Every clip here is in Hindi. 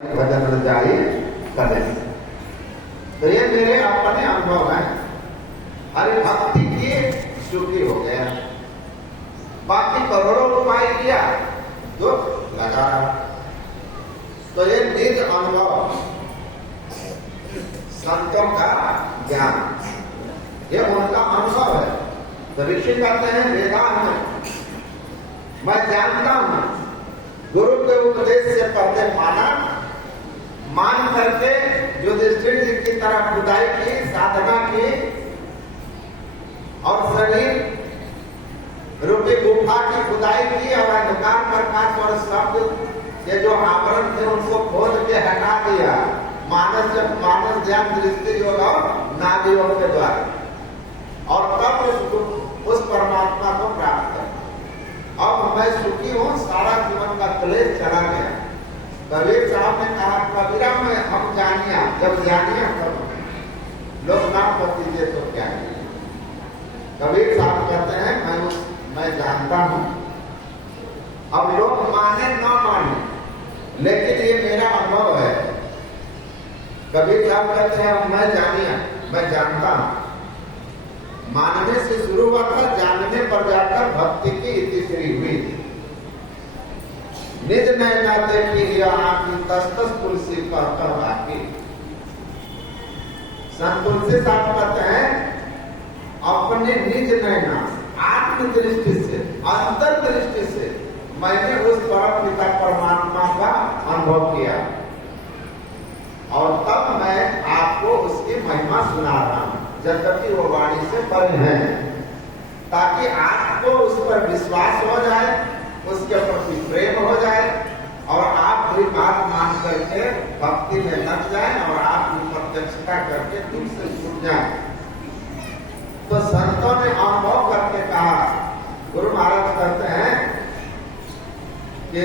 भजन रजाई करें। तो ये मेरे अपने अनुभव हैं। अरे भक्ति की सुखी हो गया, बाकी करोड़ों उपाय किया तो लगा रहा। तो ये निज अनुभव, संतों का ज्ञान, ये उनका अनुभव है। तो ऋषि कहते हैं वेदांत मैं जानता हूं, गुरु के उपदेश से पहले मान करके युधिष्ठिर जी की तरह खुदाई की, साधना की और शरीर रूपी गुफा की खुदाई की और अंधकार प्रकाश और शब्द ये जो आवरण थे उनको खोद के हटा दिया मानस ध्यान दृष्टि योग और नाभि योग के द्वारा, और तब उस परमात्मा को प्राप्त कर। अब मैं सुखी हूं, सारा जीवन का क्लेश चला गया। कबीर साहब ने कहा कबीरा में हम जानिया, जब जानिया तब लोग नाम पर दीजिए तो क्या है। कबीर साहब कहते हैं मैं जानता हूं, अब लोग माने न माने, लेकिन ये मेरा अनुभव है। कबीर साहब कहते हैं मैं जानिया, मैं जानता हूं। मानने से शुरू हुआ था, जानने पर जाकर भक्ति की इतिश्री हुई। निज नैना देखी यह आंखी तस तुलसी कहकर बाकी। संत तुलसी साहब कहते हैं अपने निज नैना आत्म दृष्टि से, अंतर दृष्टि से मैंने उस परम पिता परमात्मा का अनुभव किया, और तब मैं आपको उसकी महिमा सुना रहा हूं, यद्यपि वो वाणी से परे है, ताकि आपको उस पर विश्वास हो जाए, उसके प्रति प्रेम हो जाए, और आप भी बात मान करके भक्ति में लग जाए और आप भी प्रत्यक्षता करके दुख से छूट जाए। तो संतों ने अनुभव करके कहा, गुरु महाराज कहते हैं कि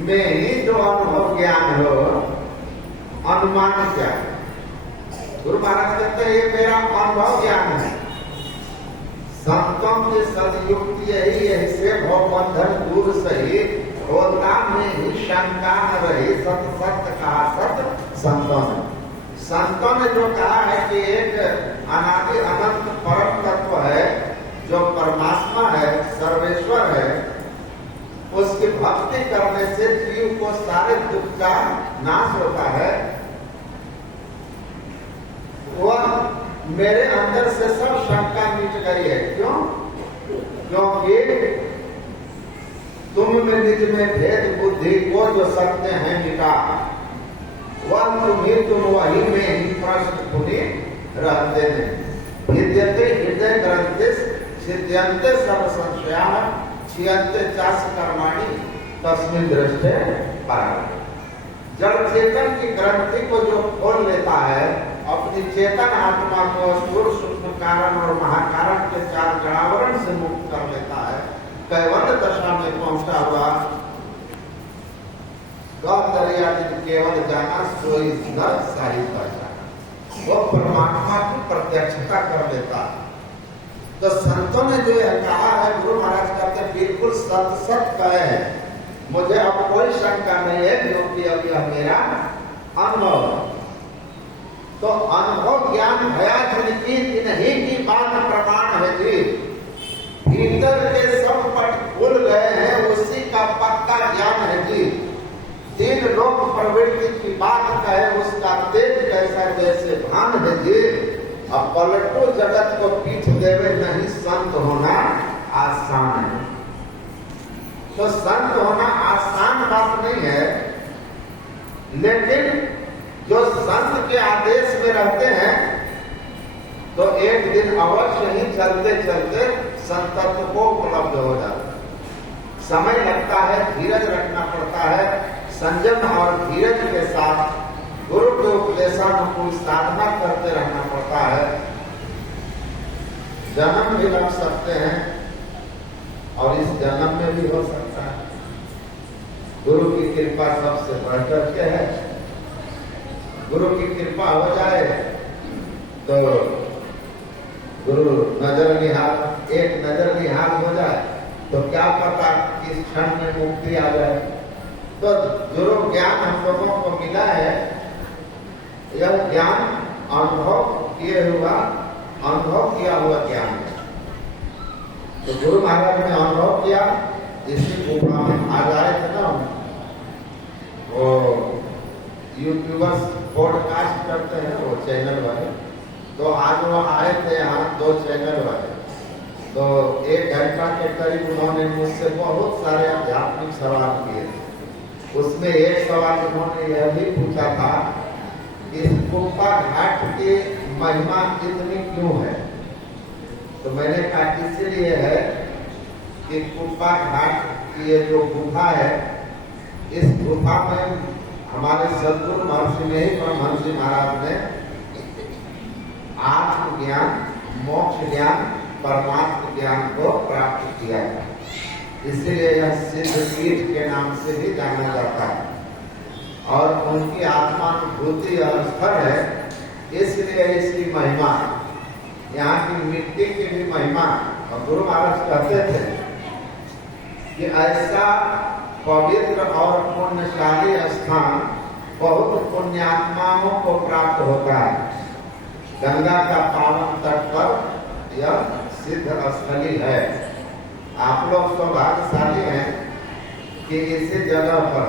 मैं ही जो अनुभव ज्ञान हो, अनुमान क्या है। गुरु महाराज कहते हैं ये मेरा अनुभव ज्ञान है। संतों की सदयुक्ति यही से भवबंधन दूर सही, होता में ही शंका न रही, सत सत्य कहा सत संतों ने। संतों ने जो कहा है कि एक अनादि अनंत परम तत्व है जो परमात्मा है, सर्वेश्वर है, उसकी भक्ति करने से जीव को सारे दुख का नाश होता है, वह मेरे अंदर से सब शंका मिट गई है। क्यों? क्योंकि तुम में निज में भेद बुद्धि को जो सत्य है मिटा, वह तुम वही में ही प्रश्न पुनि रहते हैं। विद्यते हृदय ग्रंथि सिद्ध्यन्ते सब संशया क्षीयन्ते चास कर्माणि तस्मिन् दृष्टे पराग। जड़ चेतन की ग्रंथि को जो खोल लेता है, अपनी चेतन आत्मा को स्थूल सूक्ष्म कारण और महाकारण के चार जड़ावरण से मुक्त कर लेता है, कैवल्य दशा में पहुंचा हुआ गौतरिया केवल जाना सोई न साही पहचाना, वो परमात्मा की प्रत्यक्षता कर लेता है। तो संतों ने जो यह कहा है, गुरु महाराज कहते हैं बिल्कुल सत सत कहे, मुझे अब कोई शंका नहीं है, क्योंकि अब यह मेरा अनुभव। तो अनुभव ज्ञान भया जिनकी इन्हीं की बात प्रमाण है जी। भीतर के सब पट खुल गए हैं, उसी का पक्का ज्ञान है जी। तीन लोक प्रवृत्ति की बात कहे, उसका तेज कैसा जैसे भान है जी। अब पलटो जगत को पीठ देवे नहीं, संत होना आसान है। तो संत होना आसान बात नहीं है, लेकिन जो संत के आदेश में रहते हैं तो एक दिन अवश्य ही चलते चलते संतत्व को उपलब्ध हो जाता है। समय लगता है, धीरज रखना पड़ता है, संयम और धीरज के साथ गुरु के उपदेशानुकूल साधना करते रहना पड़ता है। जन्म भी लग सकते हैं और इस जन्म में भी हो सकता है। गुरु की कृपा सबसे बढ़कर के है। गुरु की कृपा हो जाए तो गुरु नजर निहाल, एक नजर निहाल हो जाए तो क्या पता किस क्षण में मुक्ति आ जाए। तो जो ज्ञान हम लोगों को मिला है, यह ज्ञान अनुभव किया हुआ ज्ञान है। तो गुरु महाराज ने अनुभव किया, इसी गुफा में आज आए थे ना, वो यूट्यूबर्स पॉडकास्ट करते हैं वो चैनल वाले, तो आज वो आए थे यहाँ 2 चैनल वाले। तो 1 घंटा के करीब उन्होंने मुझसे बहुत सारे आध्यात्मिक सवाल किए थे। उसमें एक सवाल उन्होंने यह भी पूछा था कि इस गुफा घाट की महिमा इतनी क्यों है। तो मैंने कहा इसलिए है कि गुफा घाट की ये जो गुफा है, इस गुफा में हमारे सदगुरु महर्षि ने ही परमहंस महाराज ने आत्मज्ञान, मोक्ष ज्ञान, परमात्म ज्ञान को प्राप्त किया है। इसलिए यह सिद्ध पीठ के नाम से भी जाना जाता है और उनकी आत्मानुभूति स्थल है, इसलिए इसकी महिमा, यहाँ की मिट्टी की भी महिमा। और गुरु महाराज कहते थे कि ऐसा पवित्र और पुण्यशाली स्थान बहुत पुण्यात्माओं को प्राप्त होता है। गंगा का पावन तट पर यह सिद्ध स्थली है। आप लोग सौभाग्यशाली हैं कि इसी जगह पर